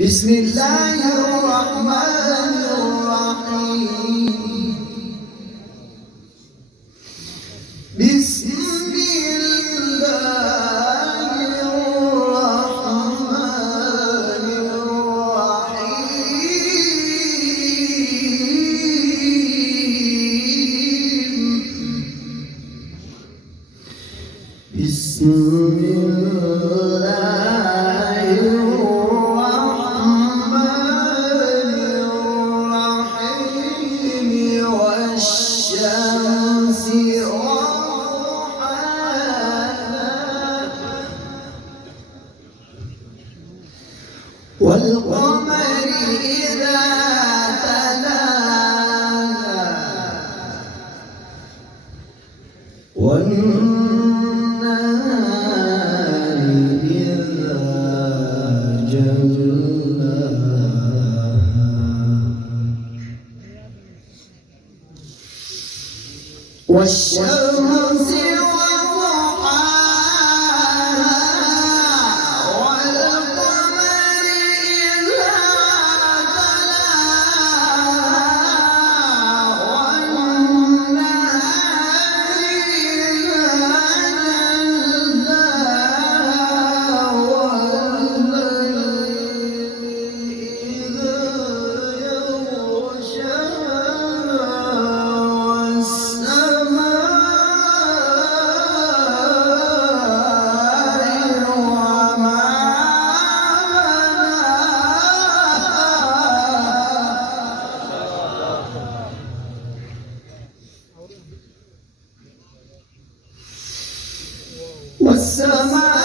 بسم الله الرحمن الرحيم. بسم الله الرحمن الرحيم. بسم الله الرحمن الرحيم. والشمس وضحاها والقمر إذا تلاها والنهار إذا جلاها والشمس وضحاها والقمر إذا تلاها والنهار إذا جلاها والليل إذا يغشاها والسماء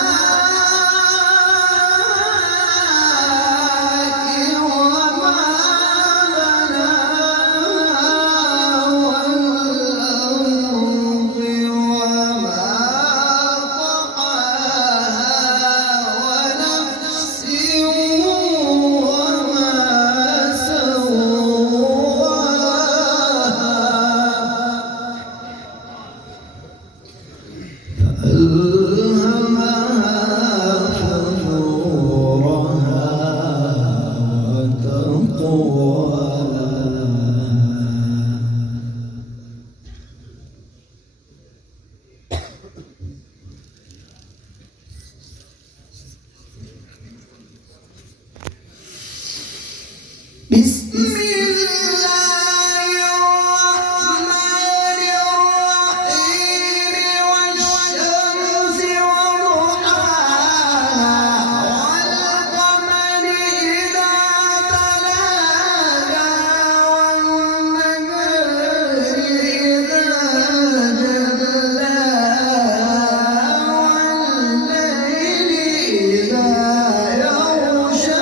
وما بناها والأرض وما طحاها ونفس وما سواها فألهمها فجورها وتقواها. بسم الله الرحمن الرحيم. والشمس وضحاها والقمر إذا تلاها والنهار إذا جلاها والليل إذا يغشاها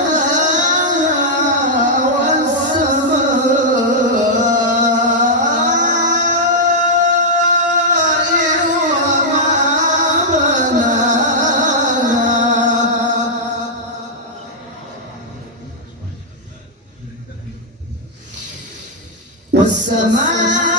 والسماء